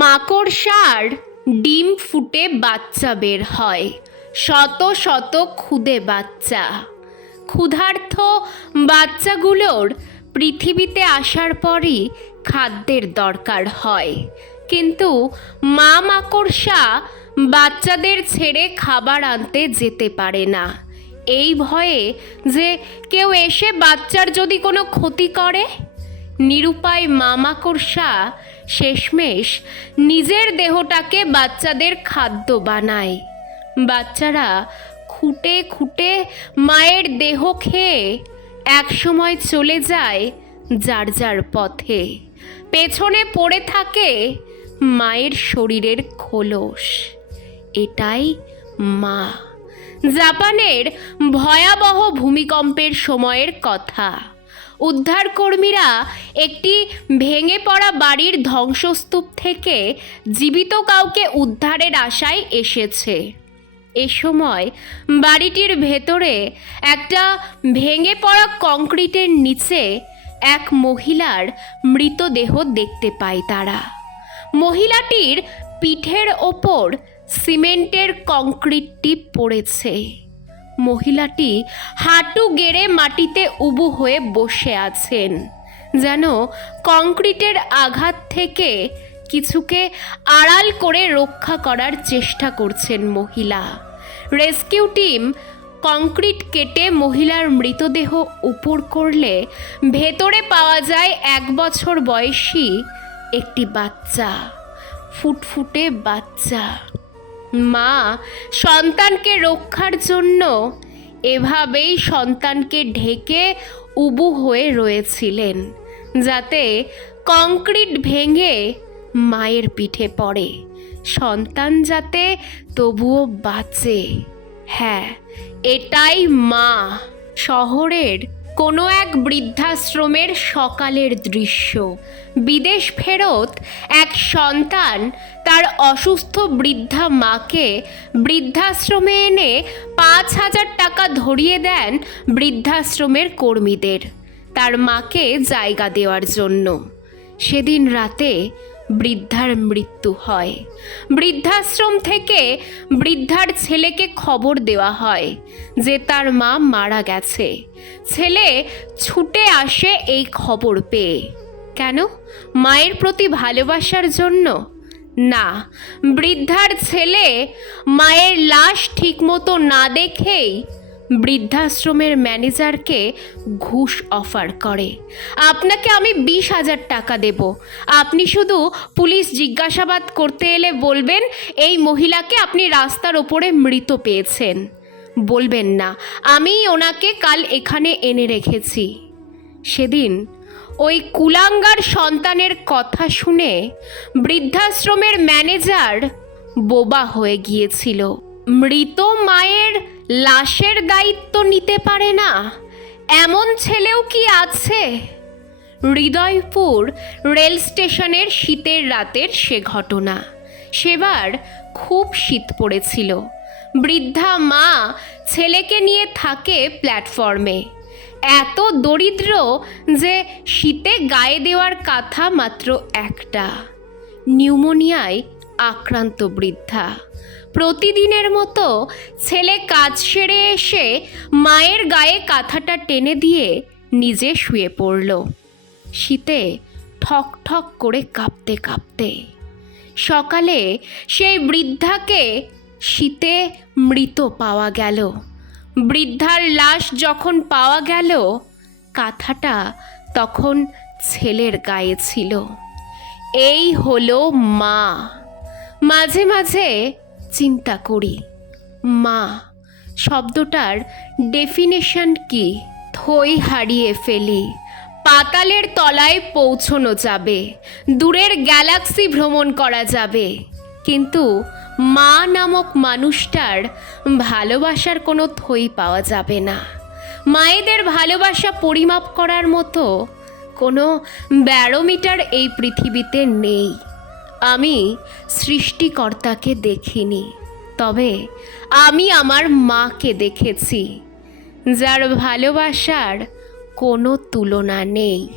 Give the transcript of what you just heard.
মাকড়সার ডিম ফুটে বাচ্চা বের হয়। শত শত খুদে বাচ্চা। ক্ষুধার্থ বাচ্চাগুলোর পৃথিবীতে আসার পরই খাদ্যের দরকার হয়। কিন্তু মা মাকড়সা বাচ্চাদের ছেড়ে খাবার আনতে যেতে পারে না। এই ভয়ে যে কেউ এসে বাচ্চার যদি কোনো ক্ষতি করে নিরুপায় মামাকড়সা শেষমেশ নিজের দেহটাকে বাচ্চাদের খাদ্য বানায়। বাচ্চারা খুঁটে খুঁটে মায়ের দেহ খেয়ে একসময় চলে যায় যার যার পথে। পেছনে পড়ে থাকে মায়ের শরীরের খোলস। এটাই মা। জাপানের ভয়াবহ ভূমিকম্পের সময়ের কথা। উদ্ধারকর্মীরা একটি ভেঙে পড়া বাড়ির ধ্বংসস্তূপ থেকে জীবিত কাউকে উদ্ধারের আশায় এসেছে। এ সময় বাড়িটির ভেতরে একটা ভেঙে পড়া কংক্রিটের নিচে এক মহিলার মৃতদেহ দেখতে পায় তারা। মহিলাটির পিঠের ওপর সিমেন্টের কংক্রিটটি পড়েছে। মহিলাটি হাঁটু গেড়ে মাটিতে উবু হয়ে বসে আছেন। যেন কংক্রিটের আঘাত থেকে কিছুকে আড়াল করে রক্ষা করার চেষ্টা করছেন মহিলা। রেস্কিউ টিম কংক্রিট কেটে মহিলার মৃতদেহ উপর করলে ভেতরে পাওয়া যায় এক বছর বয়সী একটি বাচ্চা, ফুটফুটে বাচ্চা। মা, সন্তানকে রক্ষার জন্য এভাবেই সন্তানকে ঢেকে উবু হয়ে রয়েছিলেন, যাতে কংক্রিট ভেঙে মায়ের পিঠে পড়ে। সন্তান যাতে তবুও বাঁচে। হ্যাঁ এটাই মা শহরের কোনো এক বৃদ্ধাশ্রমের সকালের দৃশ্য। বিদেশ ফেরত এক সন্তান তার অসুস্থ বৃদ্ধা মাকে বৃদ্ধাশ্রমে এনে পাঁচ হাজার টাকা ধরিয়ে দেন বৃদ্ধাশ্রমের কর্মীদের। তার মাকে জায়গা দেওয়ার জন্য। সেদিন রাতে বৃদ্ধার মৃত্যু হয়। বৃদ্ধাশ্রম থেকে বৃদ্ধার ছেলেকে খবর দেওয়া হয় যে তার মা মারা গেছে। ছেলে ছুটে আসে এই খবর পেয়ে। কেন? মায়ের প্রতি ভালোবাসার জন্য? না, বৃদ্ধার ছেলে মায়ের লাশ ঠিকমতো না দেখেই বৃদ্ধাশ্রমের ম্যানেজারকে ঘুষ অফার করে। আপনাকে আমি বিশ হাজার টাকা দেব। আপনি শুধু পুলিশ জিজ্ঞাসাবাদ করতে এলে বলবেন, এই মহিলাকে আপনি রাস্তার ওপরে মৃত পেয়েছেন। বলবেন না, আমি ওনাকে কাল এখানে এনে রেখেছি। সেদিন ওই কুলাঙ্গার সন্তানের কথা শুনে বৃদ্ধাশ্রমের ম্যানেজার বোবা হয়ে গিয়েছিল। মৃত মায়ের লাশের দায়িত্ব নিতে পারে না। এমন ছেলেও কি আছে? হৃদয়পুর রেল স্টেশনের শীতের রাতের সে ঘটনা। সেবার খুব শীত পড়েছিল। বৃদ্ধা মা ছেলেকে নিয়ে থাকে প্ল্যাটফর্মে। এত দরিদ্র যে শীতে গায়ে দেওয়ার কথা মাত্র একটা। নিউমোনিয়ায় আক্রান্ত বৃদ্ধা। প্রতিদিনের মতো ছেলে কাজ সেরে এসে মায়ের গায়ে কাঁথাটা টেনে দিয়ে নিজে শুয়ে পড়ল। শীতে ঠক ঠক করে কাঁপতে কাঁপতে। সকালে সেই বৃদ্ধাকে শীতে মৃত পাওয়া গেল। বৃদ্ধার লাশ যখন পাওয়া গেল, কাঁথাটা তখন ছেলের গায়ে ছিল। এই হলো মা। মাঝে মাঝে চিন্তা করি। মা, শব্দটার ডেফিনেশন কি? থই হারিয়ে ফেলি। পাতালের তলায় পৌঁছনো যাবে। দূরের গ্যালাক্সি ভ্রমণ করা যাবে। কিন্তু মা নামক মানুষটার ভালোবাসার কোনো থই পাওয়া যাবে না। মায়েদের ভালোবাসা পরিমাপ করার মতো কোনো ব্যারোমিটার এই পৃথিবীতে নেই। আমি সৃষ্টিকর্তাকে দেখিনি তবে আমি আমার মাকে দেখেছি যার ভালোবাসার কোনো তুলনা নেই।